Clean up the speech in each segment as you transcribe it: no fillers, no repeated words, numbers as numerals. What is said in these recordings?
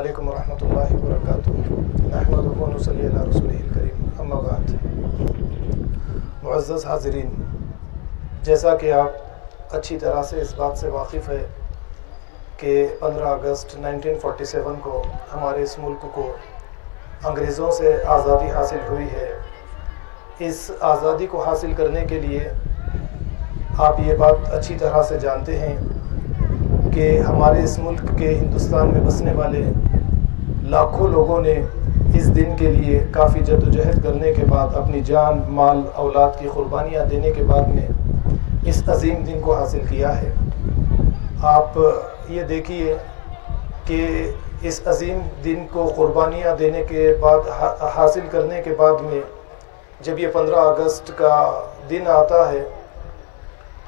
علیکم ورحمۃ اللہ وبرکاتہ۔ نحمدہ و نصلی علی رسولہ الکریم، اما بعد۔ معزز حاضرین، جیسا کہ آپ اچھی طرح سے اس بات سے واقف ہے کہ 15 اگست 1947 کو ہمارے اس ملک کو انگریزوں سے آزادی حاصل ہوئی ہے۔ اس آزادی کو حاصل کرنے کے لیے آپ یہ بات اچھی طرح سے جانتے ہیں کہ ہمارے اس ملک کے ہندوستان میں بسنے والے لاکھوں لوگوں نے اس دن کے لیے کافی جدوجہد کرنے کے بعد، اپنی جان مال اولاد کی قربانیاں دینے کے بعد میں اس عظیم دن کو حاصل کیا ہے۔ آپ یہ دیکھیے کہ اس عظیم دن کو قربانیاں دینے کے بعد، حاصل کرنے کے بعد میں جب یہ 15 اگست کا دن آتا ہے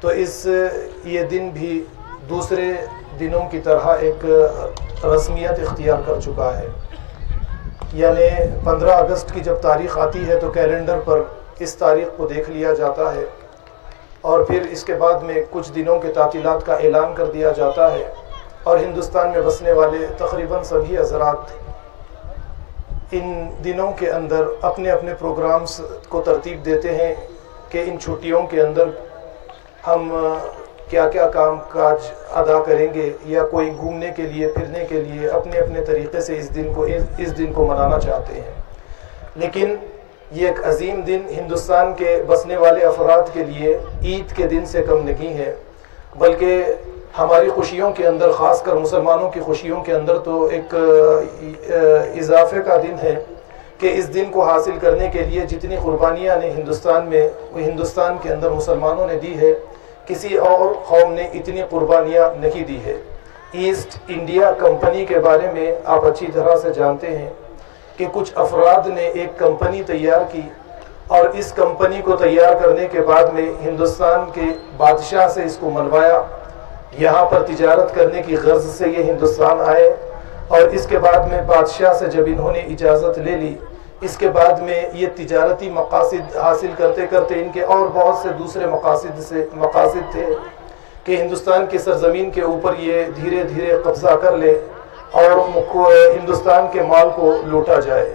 تو یہ دن بھی دوسرے دنوں کی طرح ایک رسمیت اختیار کر چکا ہے۔ یعنی 15 اگست کی جب تاریخ آتی ہے تو کیلنڈر پر اس تاریخ کو دیکھ لیا جاتا ہے اور پھر اس کے بعد میں کچھ دنوں کے تعطیلات کا اعلان کر دیا جاتا ہے، اور ہندوستان میں بسنے والے تقریباً سبھی حضرات ان دنوں کے اندر اپنے اپنے پروگرامز کو ترتیب دیتے ہیں کہ ان چھٹیوں کے اندر ہم کیا کیا کام کاج ادا کریں گے، یا کوئی گھومنے کے لیے پھرنے کے لیے اپنے اپنے طریقے سے اس دن کو منانا چاہتے ہیں۔ لیکن یہ ایک عظیم دن ہندوستان کے بسنے والے افراد کے لیے عید کے دن سے کم نہیں ہے، بلکہ ہماری خوشیوں کے اندر، خاص کر مسلمانوں کی خوشیوں کے اندر تو ایک اضافے کا دن ہے کہ اس دن کو حاصل کرنے کے لیے جتنی قربانیاں نے ہندوستان کے اندر مسلمانوں نے دی ہے، کسی اور قوم نے اتنی قربانیاں نہیں دی ہے۔ ایسٹ انڈیا کمپنی کے بارے میں آپ اچھی طرح سے جانتے ہیں کہ کچھ افراد نے ایک کمپنی تیار کی، اور اس کمپنی کو تیار کرنے کے بعد میں ہندوستان کے بادشاہ سے اس کو منوایا، یہاں پر تجارت کرنے کی غرض سے یہ ہندوستان آئے، اور اس کے بعد میں بادشاہ سے جب انہوں نے اجازت لے لی، اس کے بعد میں یہ تجارتی مقاصد حاصل کرتے کرتے ان کے اور بہت سے دوسرے مقاصد تھے کہ ہندوستان کی سرزمین کے اوپر یہ دھیرے دھیرے قبضہ کر لے اور ہندوستان کے مال کو لوٹا جائے،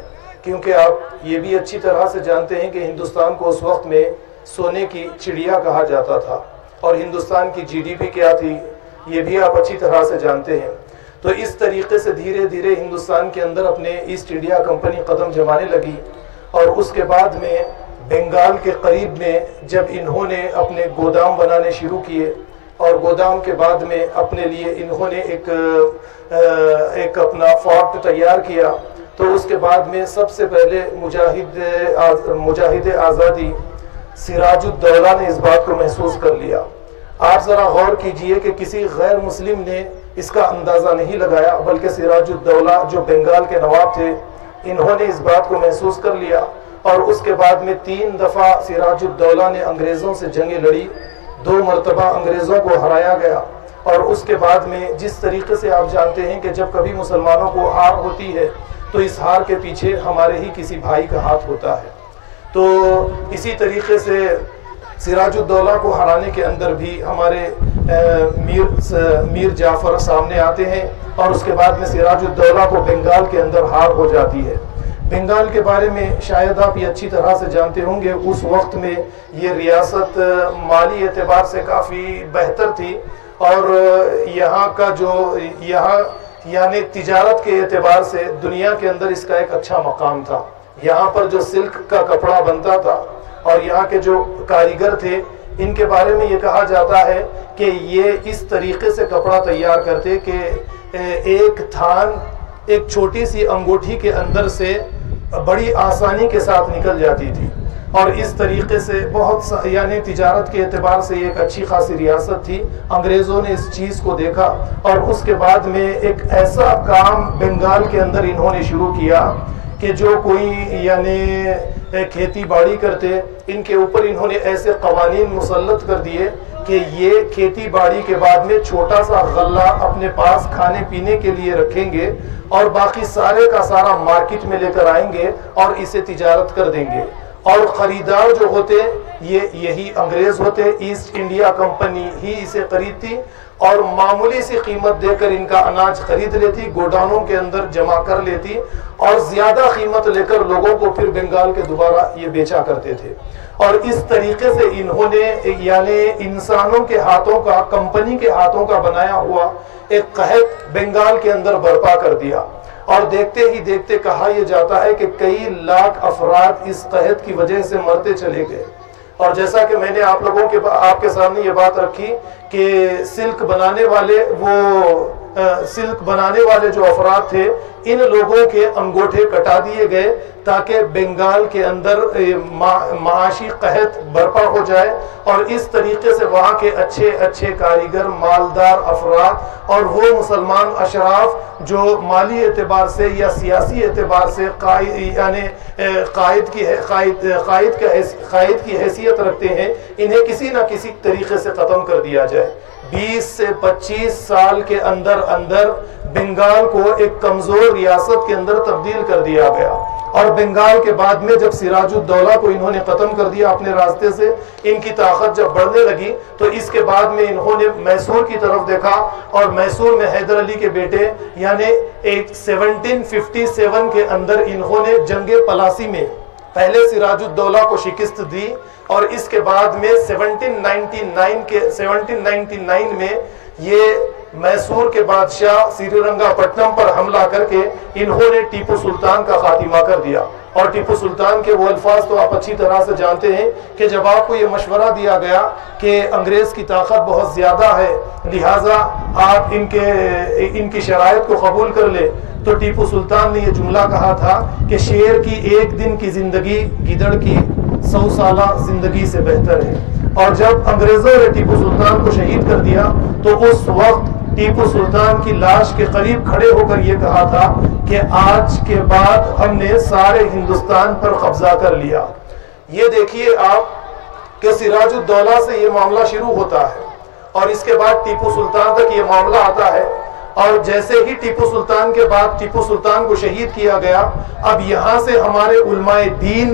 کیونکہ آپ یہ بھی اچھی طرح سے جانتے ہیں کہ ہندوستان کو اس وقت میں سونے کی چڑیا کہا جاتا تھا، اور ہندوستان کی جی ڈی پی کیا تھی یہ بھی آپ اچھی طرح سے جانتے ہیں۔ تو اس طریقے سے دھیرے دھیرے ہندوستان کے اندر اپنے ایسٹ انڈیا کمپنی قدم جمانے لگی، اور اس کے بعد میں بنگال کے قریب میں جب انہوں نے اپنے گودام بنانے شروع کیے، اور گودام کے بعد میں اپنے لیے انہوں نے ایک اپنا فورٹ تیار کیا، تو اس کے بعد میں سب سے پہلے مجاہد آزادی سراج الدولہ نے اس بات کو محسوس کر لیا۔ آپ ذرا غور کیجئے کہ کسی غیر مسلم نے اس کا اندازہ نہیں لگایا، بلکہ سراج الدولہ جو بنگال کے نواب تھے انہوں نے اس بات کو محسوس کر لیا، اور اس کے بعد میں 3 دفعہ سراج الدولہ نے انگریزوں سے جنگیں لڑی، 2 مرتبہ انگریزوں کو ہرایا گیا، اور اس کے بعد میں جس طریقے سے آپ جانتے ہیں کہ جب کبھی مسلمانوں کو ہار ہوتی ہے تو اس ہار کے پیچھے ہمارے ہی کسی بھائی کا ہاتھ ہوتا ہے، تو اسی طریقے سے سراج الدولہ کو ہرانے کے اندر بھی ہمارے میر جعفر سامنے آتے ہیں، اور اس کے بعد میں سراج الدولہ کو بنگال کے اندر ہار ہو جاتی ہے۔ بنگال کے بارے میں شاید آپ یہ اچھی طرح سے جانتے ہوں گے، اس وقت میں یہ ریاست مالی اعتبار سے کافی بہتر تھی، اور یہاں کا یعنی تجارت کے اعتبار سے دنیا کے اندر اس کا ایک اچھا مقام تھا۔ یہاں پر جو سلک کا کپڑا بنتا تھا، اور یہاں کے جو کاریگر تھے ان کے بارے میں یہ کہا جاتا ہے کہ یہ اس طریقے سے کپڑا تیار کرتے کہ ایک تھان ایک چھوٹی سی انگوٹھی کے اندر سے بڑی آسانی کے ساتھ نکل جاتی تھی، اور اس طریقے سے یعنی تجارت کے اعتبار سے یہ ایک اچھی خاصی ریاست تھی۔ انگریزوں نے اس چیز کو دیکھا، اور اس کے بعد میں ایک ایسا کام بنگال کے اندر انہوں نے شروع کیا کہ جو کوئی یعنی کھیتی باڑی کرتے ان کے اوپر انہوں نے ایسے قوانین مسلط کر دیے کہ یہ کھیتی باڑی کے بعد میں چھوٹا سا غلہ اپنے پاس کھانے پینے کے لیے رکھیں گے، اور باقی سارے کا سارا مارکیٹ میں لے کر آئیں گے اور اسے تجارت کر دیں گے، اور خریدار جو ہوتے یہی انگریز ہوتے، ایسٹ انڈیا کمپنی ہی اسے خریدتی، اور معمولی سی قیمت دے کر ان کا اناج خرید لیتی، گوڈانوں کے اندر جمع کر لیتی اور زیادہ قیمت لے کر لوگوں کو پھر بنگال کے دوبارہ یہ بیچا کرتے تھے۔ اور اس طریقے سے انہوں نے یعنی انسانوں کے ہاتھوں کا، کمپنی کے ہاتھوں کا بنایا ہوا ایک قحط بنگال کے اندر برپا کر دیا، اور دیکھتے ہی دیکھتے کہا یہ جاتا ہے کہ کئی لاکھ افراد اس قحط کی وجہ سے مرتے چلے گئے۔ اور جیسا کہ میں نے آپ کے سامنے یہ بات رکھی کہ سلک بنانے والے جو افراد تھے، ان لوگوں کے انگوٹھے کٹا دیے گئے تاکہ بنگال کے اندر معاشی قحط برپا ہو جائے، اور اس طریقے سے وہاں کے اچھے اچھے کاریگر، مالدار افراد اور وہ مسلمان اشراف جو مالی اعتبار سے یا سیاسی اعتبار سے قائد کی حیثیت رکھتے ہیں، انہیں کسی نہ کسی طریقے سے ختم کر دیا جائے۔ 20 سے 25 سال کے اندر بنگال کو ایک کمزور ریاست کے اندر تبدیل کر دیا گیا، اور بنگال کے بعد میں جب سراج الدولہ کو انہوں نے ختم کر دیا اپنے راستے سے، ان کی طاقت جب بڑھنے لگی تو اس کے بعد میں انہوں نے میسور کی طرف دیکھا، اور میسور میں حیدر علی کے بیٹے یعنی 1757 کے اندر انہوں نے جنگ پلاسی میں پہلے سراج الدولہ کو شکست دی، اور اس کے بعد میں 1799 میں یہ میسور کے بادشاہ سری رنگا پٹنم پر حملہ کر کے انہوں نے ٹیپو سلطان کا خاتمہ کر دیا۔ اور ٹیپو سلطان کے وہ الفاظ تو آپ اچھی طرح سے جانتے ہیں کہ جب آپ کو یہ مشورہ دیا گیا کہ انگریز کی طاقت بہت زیادہ ہے، لہٰذا آپ ان کی شرائط کو قبول کر لیں، تو ٹیپو سلطان نے یہ جملہ کہا تھا کہ شیر کی ایک دن کی زندگی گیدڑ کی 100 سالہ زندگی سے بہتر ہے۔ اور جب انگریزوں نے ٹیپو سلطان کو شہید کر دیا تو اس وقت ٹیپو سلطان کی لاش کے قریب کھڑے ہو کر یہ کہا تھا کہ آج کے بعد ہم نے سارے ہندوستان پر قبضہ کر لیا۔ یہ دیکھیے آپ کہ سراج الدولہ سے یہ معاملہ شروع ہوتا ہے، اور اس کے بعد ٹیپو سلطان تک یہ معاملہ آتا ہے، اور جیسے ہی ٹیپو سلطان کے بعد ٹیپو سلطان کو شہید کیا گیا، اب یہاں سے ہمارے علماء دین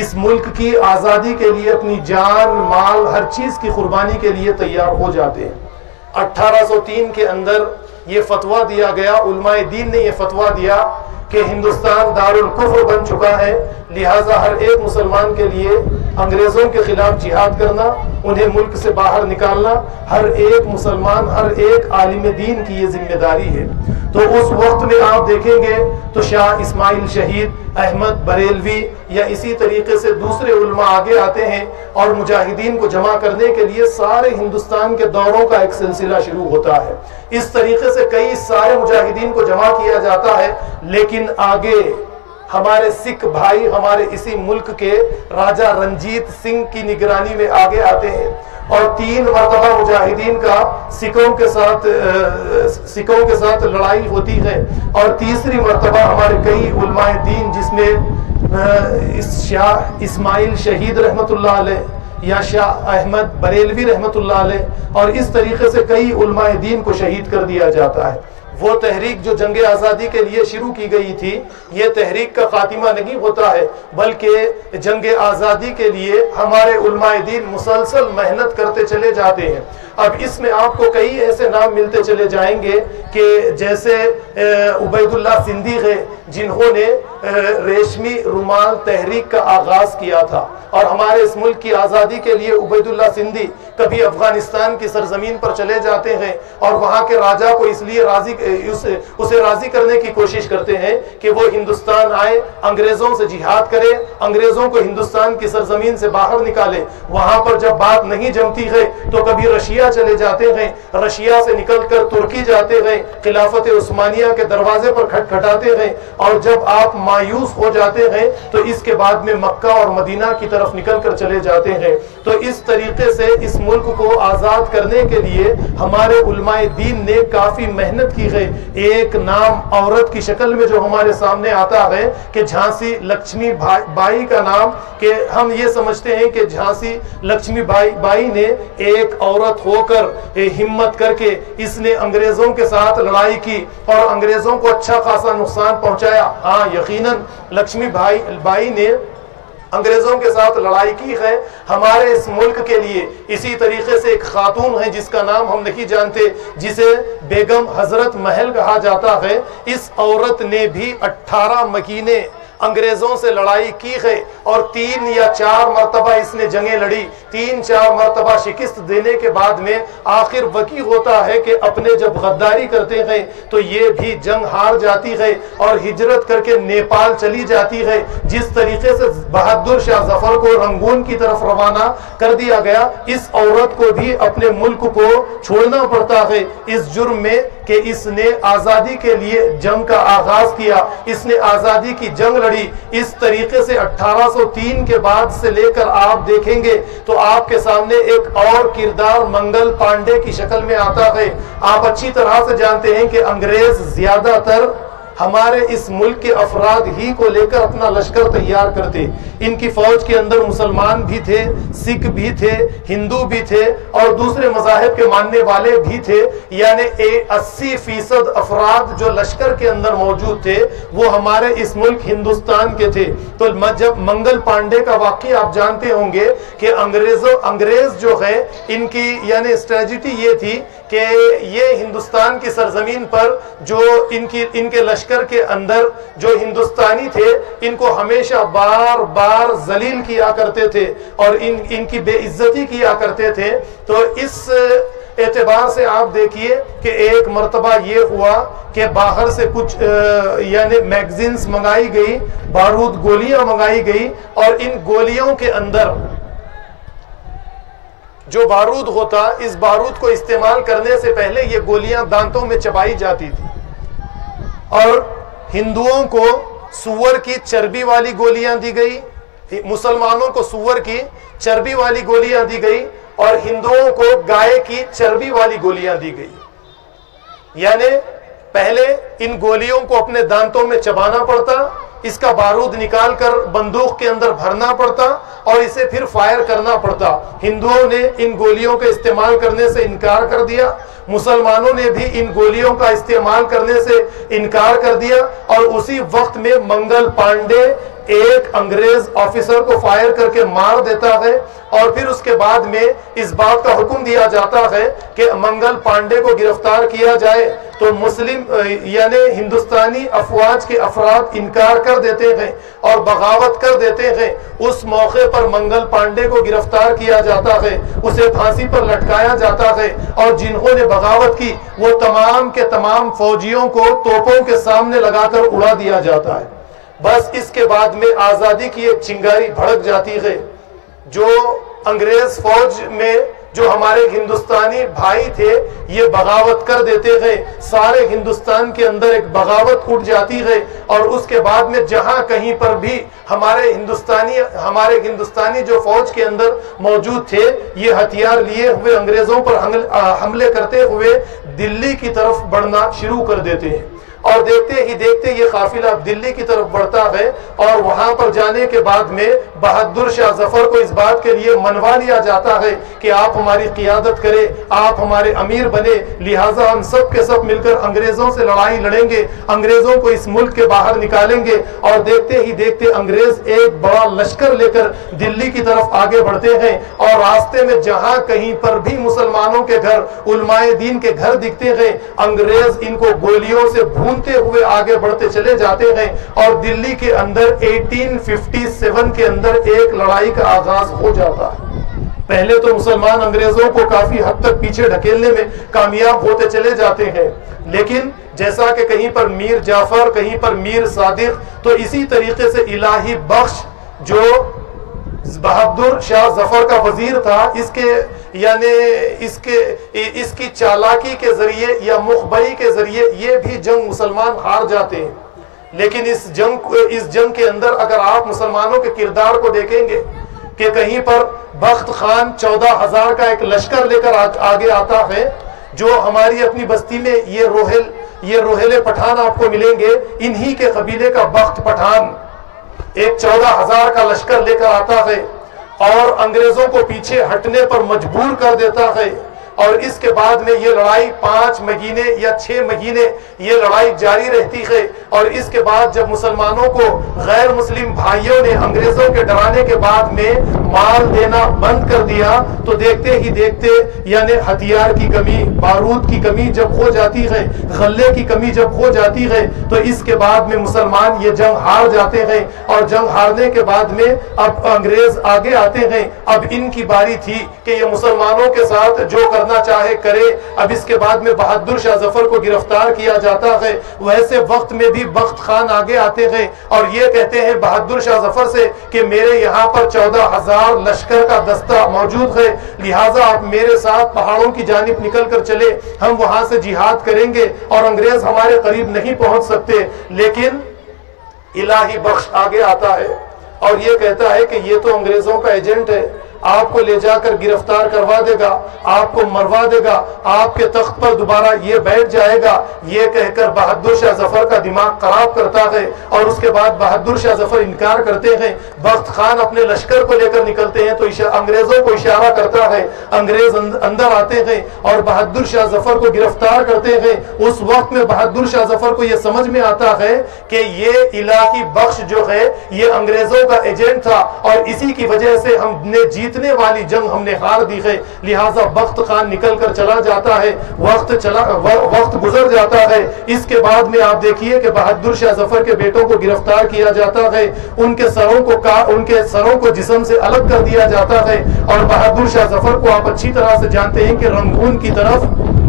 اس ملک کی آزادی کے لیے اپنی جان، مال، ہر چیز کی قربانی کے لیے تیار ہو جاتے ہیں۔ 1803 کے اندر یہ فتویٰ دیا گیا، علماء دین نے یہ فتویٰ دیا کہ ہندوستان دارالکفر بن چکا ہے، لہٰذا ہر ایک مسلمان کے لیے انگریزوں کے خلاف جہاد کرنا، انہیں ملک سے باہر نکالنا ہر ایک مسلمان، ہر ایک عالم دین کی یہ ذمہ داری ہے۔ تو اس وقت میں آپ دیکھیں گے تو شاہ اسماعیل شہید، احمد بریلوی یا اسی طریقے سے دوسرے علماء آگے آتے ہیں، اور مجاہدین کو جمع کرنے کے لیے سارے ہندوستان کے دوروں کا ایک سلسلہ شروع ہوتا ہے۔ اس طریقے سے کئی سارے مجاہدین کو جمع کیا جاتا ہے، لیکن آگے ہمارے سکھ بھائی ہمارے اسی ملک کے راجہ رنجیت سنگھ کی نگرانی میں آگے آتے ہیں، اور 3 مرتبہ مجاہدین کا سکھوں کے ساتھ لڑائی ہوتی ہے، اور تیسری مرتبہ ہمارے کئی علماء دین جس میں شاہ اسماعیل شہید رحمت اللہ علیہ یا شاہ احمد بریلوی رحمت اللہ علیہ، اور اس طریقے سے کئی علماء دین کو شہید کر دیا جاتا ہے۔ وہ تحریک جو جنگ آزادی کے لیے شروع کی گئی تھی، یہ تحریک کا خاتمہ نہیں ہوتا ہے، بلکہ جنگ آزادی کے لیے ہمارے علماء دین مسلسل محنت کرتے چلے جاتے ہیں۔ اب اس میں آپ کو کئی ایسے نام ملتے چلے جائیں گے کہ جیسے عبید اللہ سندھی ہے، جنہوں نے ریشمی رومال تحریک کا آغاز کیا تھا، اور ہمارے اس ملک کی آزادی کے لیے عبید اللہ سندھی کبھی افغانستان کی سرزمین پر چلے جاتے ہیں، اور وہاں کے راجہ کو اس لیے اسے راضی کرنے کی کوشش کرتے ہیں کہ وہ ہندوستان آئے، انگریزوں سے جہاد کرے، انگریزوں کو ہندوستان کی سرزمین سے باہر نکالے۔ وہاں پر جب بات نہیں جمتی ہے تو کبھی رشیا چلے جاتے ہیں، رشیا سے نکل کر ترکی جاتے ہیں، خلافت عثمانیہ کے دروازے پر کھٹکھٹاتے ہیں، اور جب آپ مایوس ہو جاتے ہیں تو اس کے بعد میں مکہ اور مدینہ کی طرف نکل کر چلے جاتے ہیں۔ تو اس طریقے سے اس ملک کو آزاد کرنے کے لیے ہمارے علماء دین نے کافی محنت کی ہے۔ ایک نام عورت کی شکل میں جو ہمارے سامنے آتا ہے کہ جھانسی لکشمی بائی کا نام، کہ ہم یہ سمجھتے ہیں کہ جھانسی لکشمی بائی نے ایک عورت ہو کر ہمت کر کے اس نے انگریزوں کے ساتھ لڑائی کی اور انگریزوں کو اچھا خاصا نقصان پہنچایا۔ ہاں، یقیناً لکشمی بائی نے انگریزوں کے ساتھ لڑائی کی ہے ہمارے اس ملک کے لیے۔ اسی طریقے سے ایک خاتون ہے جس کا نام ہم نہیں جانتے، جسے بیگم حضرت محل کہا جاتا ہے، اس عورت نے بھی 18 مہینے انگریزوں سے لڑائی کی ہے، اور 3 یا 4 مرتبہ اس نے جنگیں لڑی، 3-4 مرتبہ شکست دینے کے بعد میں آخر وقی ہوتا ہے کہ اپنے جب غداری کرتے ہیں تو یہ بھی جنگ ہار جاتی ہے اور ہجرت کر کے نیپال چلی جاتی ہے۔ جس طریقے سے بہادر شاہ ظفر کو رنگون کی طرف روانہ کر دیا گیا، اس عورت کو بھی اپنے ملک کو چھوڑنا پڑتا ہے اس جرم میں کہ اس نے آزادی کے لیے جنگ کا آغاز کیا، اس نے آزادی کی جنگ لڑی۔ اس طریقے سے 1803 کے بعد سے لے کر آپ دیکھیں گے تو آپ کے سامنے ایک اور کردار منگل پانڈے کی شکل میں آتا ہے۔ آپ اچھی طرح سے جانتے ہیں کہ انگریز زیادہ تر ہمارے اس ملک کے افراد ہی کو لے کر اپنا لشکر تیار کرتے۔ ان کی فوج کے اندر مسلمان بھی تھے، سکھ بھی تھے، ہندو بھی تھے اور دوسرے مذاہب کے ماننے والے بھی تھے، یعنی 80% افراد جو لشکر کے اندر موجود تھے وہ ہمارے اس ملک ہندوستان کے تھے۔ تو جب منگل پانڈے کا واقعہ آپ جانتے ہوں گے کہ انگریز جو ہے ان کی یعنی اسٹریٹجی یہ تھی کہ یہ ہندوستان کی سرزمین پر جو ان کے لشکر کے اندر جو ہندوستانی تھے ان کو ہمیشہ بار بار ذلیل کیا کرتے تھے اور ان کی بے عزتی کیا کرتے تھے۔ تو اس اعتبار سے آپ دیکھیے کہ ایک مرتبہ یہ ہوا کہ باہر سے کچھ یعنی میگزینز منگائی گئی، بارود گولیاں منگائی گئی، اور ان گولیوں کے اندر جو بارود ہوتا، اس بارود کو استعمال کرنے سے پہلے یہ گولیاں دانتوں میں چبائی جاتی تھی، اور ہندوؤں کو سور کی چربی والی گولیاں دی گئی، مسلمانوں کو سور کی چربی والی گولیاں دی گئی، اور ہندوؤں کو گائے کی چربی والی گولیاں دی گئی۔ یعنی پہلے ان گولیوں کو اپنے دانتوں میں چبانا پڑتا، اس کا بارود نکال کر بندوق کے اندر بھرنا پڑتا اور اسے پھر فائر کرنا پڑتا۔ ہندوؤں نے ان گولیوں کے استعمال کرنے سے انکار کر دیا، مسلمانوں نے بھی ان گولیوں کا استعمال کرنے سے انکار کر دیا، اور اسی وقت میں منگل پانڈے ایک انگریز آفیسر کو فائر کر کے مار دیتا ہے، اور پھر اس کے بعد میں اس بات کا حکم دیا جاتا ہے کہ منگل پانڈے کو گرفتار کیا جائے۔ تو مسلم یعنی ہندوستانی افواج کے افراد انکار کر دیتے ہیں اور بغاوت کر دیتے ہیں۔ اس موقع پر منگل پانڈے کو گرفتار کیا جاتا ہے، اسے پھانسی پر لٹکایا جاتا ہے، اور جنہوں نے بغاوت کی وہ تمام کے تمام فوجیوں کو توپوں کے سامنے لگا کر اڑا دیا جاتا ہے۔ بس اس کے بعد میں آزادی کی ایک چنگاری بھڑک جاتی ہے۔ جو انگریز فوج میں جو ہمارے ہندوستانی بھائی تھے یہ بغاوت کر دیتے ہیں، سارے ہندوستان کے اندر ایک بغاوت اٹھ جاتی ہے، اور اس کے بعد میں جہاں کہیں پر بھی ہمارے ہندوستانی جو فوج کے اندر موجود تھے یہ ہتھیار لیے ہوئے انگریزوں پر حملے کرتے ہوئے دلی کی طرف بڑھنا شروع کر دیتے ہیں، اور دیکھتے ہی دیکھتے یہ قافلہ دلی کی طرف بڑھتا ہے، اور وہاں پر جانے کے بعد میں بہادر شاہ ظفر کو اس بات کے لیے منوا لیا جاتا ہے کہ آپ ہماری قیادت کریں، آپ ہمارے امیر بنے، لہٰذا ہم سب کے سب مل کر انگریزوں سے لڑائی لڑیں گے، انگریزوں کو اس ملک کے باہر نکالیں گے۔ اور دیکھتے ہی دیکھتے انگریز ایک بڑا لشکر لے کر دلی کی طرف آگے بڑھتے ہیں، اور راستے میں جہاں کہیں پر بھی مسلمانوں کے گھر، علماء دین کے گھر دکھتے ہیں، انگریز ان کو گولیوں سے بھونتے ہوئے آگے بڑھتے چلے جاتے ہیں، اور دلی کے اندر 1857 کے اندر ایک لڑائی کا آغاز ہو جاتا ہے۔ پہلے تو مسلمان انگریزوں کو کافی حد تک پیچھے ڈھکیلنے میں کامیاب ہوتے چلے جاتے ہیں، لیکن جیسا کہ کہیں پر میر جعفر، کہیں پر میر صادق، تو اسی طریقے سے الہی بخش جو بہادر شاہ ظفر کا وزیر تھا، اس کی چالاکی کے ذریعے یا مخبری کے ذریعے یہ بھی جنگ مسلمان ہار جاتے ہیں۔ لیکن اس جنگ کے اندر اگر آپ مسلمانوں کے کردار کو دیکھیں گے کہ کہیں پر بخت خان 14,000 کا ایک لشکر لے کر آگے آتا ہے، جو ہماری اپنی بستی میں یہ روہیلے پٹھان آپ کو ملیں گے، انہی کے قبیلے کا بخت پٹھان ایک 14,000 کا لشکر لے کر آتا ہے اور انگریزوں کو پیچھے ہٹنے پر مجبور کر دیتا ہے، اور اس کے بعد میں یہ لڑائی 5 مہینے یا 6 مہینے یہ لڑائی جاری رہتی ہے، اور اس کے بعد جب مسلمانوں کو غیر مسلم بھائیوں نے انگریزوں کے ڈرانے کے بعد میں مال دینا بند کر دیا تو دیکھتے ہی دیکھتے یعنی ہتھیار کی کمی، بارود کی کمی جب ہو جاتی ہے، غلے کی کمی جب ہو جاتی ہے، تو اس کے بعد میں مسلمان یہ جنگ ہار جاتے ہیں، اور جنگ ہارنے کے بعد میں اب انگریز آگے آتے ہیں۔ اب ان کی باری تھی کہ یہ مسلمانوں کے ساتھ جو کرنا چاہے کرے۔ اب اس کے بعد میں بہادر شاہ ظفر کو گرفتار کیا جاتا ہے۔ ویسے وقت میں بھی بخت خان آگے آتے ہیں اور یہ کہتے ہیں بہادر شاہ ظفر سے کہ میرے یہاں پر 14,000 لشکر کا دستہ موجود ہے، لہٰذا آپ میرے ساتھ پہاڑوں کی جانب نکل کر چلے، ہم وہاں سے جہاد کریں گے اور انگریز ہمارے قریب نہیں پہنچ سکتے۔ لیکن الہی بخش آگے آتا ہے اور یہ کہتا ہے کہ یہ تو انگریزوں کا ایجنٹ ہے، آپ کو لے جا کر گرفتار کروا دے گا، آپ کو مروا دے گا، آپ کے تخت پر دوبارہ یہ بیٹھ جائے گا۔ یہ کہہ کر بہادر شاہ ظفر کا دماغ خراب کرتا ہے اور اس کے بعد بہادر شاہ ظفر انکار کرتے ہیں۔ بخت خان اپنے لشکر کو لے کر نکلتے ہیں تو انگریزوں کو اشارہ کرتا ہے، انگریز اندر آتے ہیں اور بہادر شاہ ظفر کو گرفتار کرتے ہیں۔ اس وقت میں بہادر شاہ ظفر کو یہ سمجھ میں آتا ہے کہ یہ الہی بخش جو ہے یہ انگریزوں کا ایجنٹ تھا اور اسی کی وجہ سے ہم نے جیتنے والی جنگ ہم نے ہار دی ہے، لہٰذا بخت خان نکل کر چلا جاتا ہے، وقت گزر جاتا ہے۔ اس کے بعد میں آپ دیکھیے کہ بہادر شاہ ظفر کے بیٹوں کو گرفتار کیا جاتا ہے، ان کے سروں کو جسم سے الگ کر دیا جاتا ہے اور بہادر شاہ ظفر کو آپ اچھی طرح سے جانتے ہیں کہ رنگون کی طرف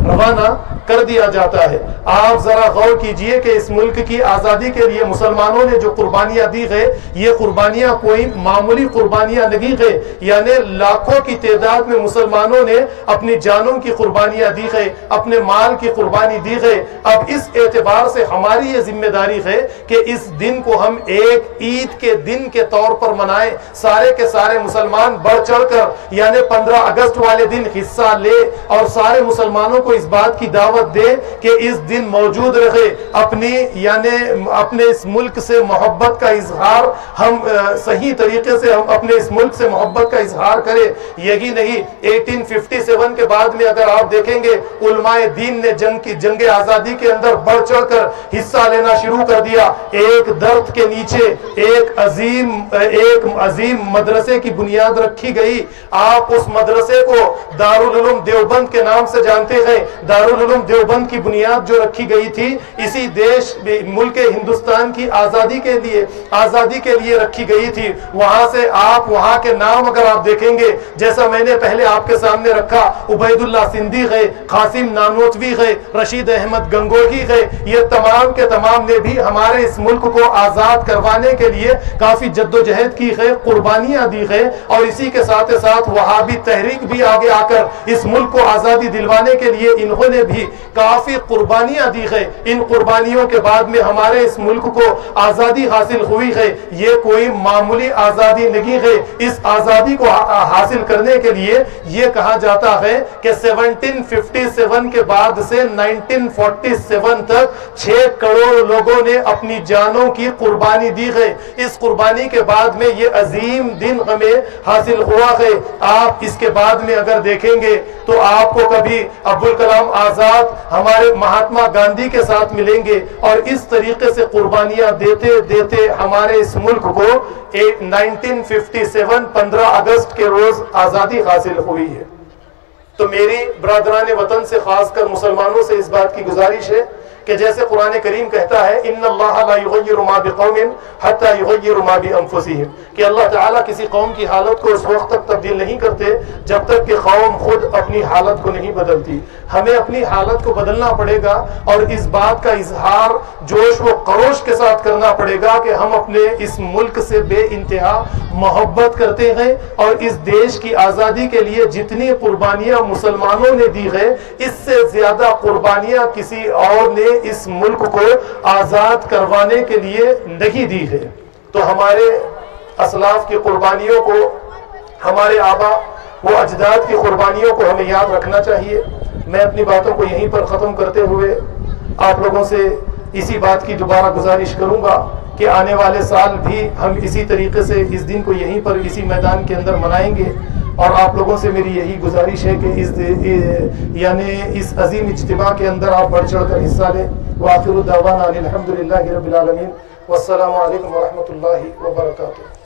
روانہ کر دیا جاتا ہے۔ آپ ذرا غور کیجئے کہ اس ملک کی آزادی کے لیے مسلمانوں نے جو قربانیاں دی ہے یہ قربانیاں کوئی معمولی قربانیاں نہیں ہے، یعنی لاکھوں کی تعداد میں مسلمانوں نے اپنی جانوں کی قربانیاں دی ہے، اپنے مال کی قربانی دی ہے۔ اب اس اعتبار سے ہماری یہ ذمہ داری ہے کہ اس دن کو ہم ایک عید کے دن کے طور پر منائیں، سارے کے سارے مسلمان بڑھ چڑھ کر یعنی 15 اگست والے دن حصہ لے اور سارے مسلمانوں کو اس بات کی دعوت دے کہ اس دن موجود رہے، اپنے اس ملک سے محبت کا اظہار ہم صحیح طریقے سے ہم اپنے اس ملک سے محبت کا اظہار کرے۔ یہی نہیں 1857 کے بعد میں اگر آپ دیکھیں گے علماء دین نے جنگ آزادی کے اندر بڑھ چڑھ کر حصہ لینا شروع کر دیا۔ ایک درخت کے نیچے ایک عظیم مدرسے کی بنیاد رکھی گئی۔ آپ اس مدرسے کو دارالعلوم دیوبند کے نام سے جانتے ہیں۔ دارالعلوم دیوبند کی بنیاد جو رکھی گئی تھی اسی ملک ہندوستان کی آزادی کے لیے رکھی گئی تھی۔ وہاں سے آپ وہاں کے نام اگر آپ دیکھیں گے جیسا میں نے پہلے آپ کے سامنے رکھا، عبید اللہ سندھی ہے، قاسم نانوتوی ہے، رشید احمد گنگوہی ہے، یہ تمام کے تمام نے بھی ہمارے اس ملک کو آزاد کروانے کے لیے کافی جدوجہد کی ہے، قربانیاں دی ہے، اور اسی کے ساتھ ساتھ وہابی تحریک بھی آگے آ کر اس ملک کو آزادی دلوانے کے لیے انہوں نے بھی کافی قربانیاں دی ہے۔ ان قربانیوں کے بعد میں ہمارے اس ملک کو آزادی حاصل ہوئی ہے۔ یہ کوئی معمولی آزادی نہیں ہے۔ اس آزادی کو حاصل کرنے کے لیے یہ کہا جاتا ہے کہ 1757 کے بعد سے 1947 تک 6 کروڑ لوگوں نے اپنی جانوں کی قربانی دی ہے۔ اس قربانی کے بعد میں یہ عظیم دن ہمیں حاصل ہوا ہے۔ آپ اس کے بعد میں اگر دیکھیں گے تو آپ کو کبھی عبدالکلام آزاد ہمارے مہاتما گاندھی کے ساتھ ملیں گے، اور اس طریقے سے قربانیاں دیتے دیتے ہمارے اس ملک کو 1957 15 اگست کے روز آزادی حاصل ہوئی ہے۔ تو میری برادران وطن سے خاص کر مسلمانوں سے اس بات کی گزارش ہے کہ جیسے قرآن کریم کہتا ہے ان اللہ لا یغیر ما بقوم حتی یغیر ما بانفسہم، کہ اللہ تعالیٰ کسی قوم کی حالت کو اس وقت تک تبدیل نہیں کرتے جب تک کہ قوم خود اپنی حالت کو نہیں بدلتی۔ ہمیں اپنی حالت کو بدلنا پڑے گا اور اس بات کا اظہار جوش و خروش کے ساتھ کرنا پڑے گا کہ ہم اپنے اس ملک سے بے انتہا محبت کرتے ہیں، اور اس دیش کی آزادی کے لیے جتنی قربانیاں مسلمانوں نے دی ہے اس سے زیادہ قربانیاں کسی اور نے اس ملک کو آزاد کروانے کے لیے نہیں دی ہے۔ تو ہمارے اسلاف کی قربانیوں کو، ہمارے آبا و اجداد کی قربانیوں کو ہمیں یاد رکھنا چاہیے۔ میں اپنی باتوں کو یہیں پر ختم کرتے ہوئے آپ لوگوں سے اسی بات کی دوبارہ گزارش کروں گا کہ آنے والے سال بھی ہم اسی طریقے سے اس دن کو یہیں پر اسی میدان کے اندر منائیں گے۔ اور آپ لوگوں سے میری یہی گزارش ہے کہ اس عظیم اجتماع کے اندر آپ بڑھ چڑھ کر حصہ لیں. وآخر دعوانا الحمدللہ رب العالمین. والسلام علیکم ورحمۃ اللہ وبرکاتہ.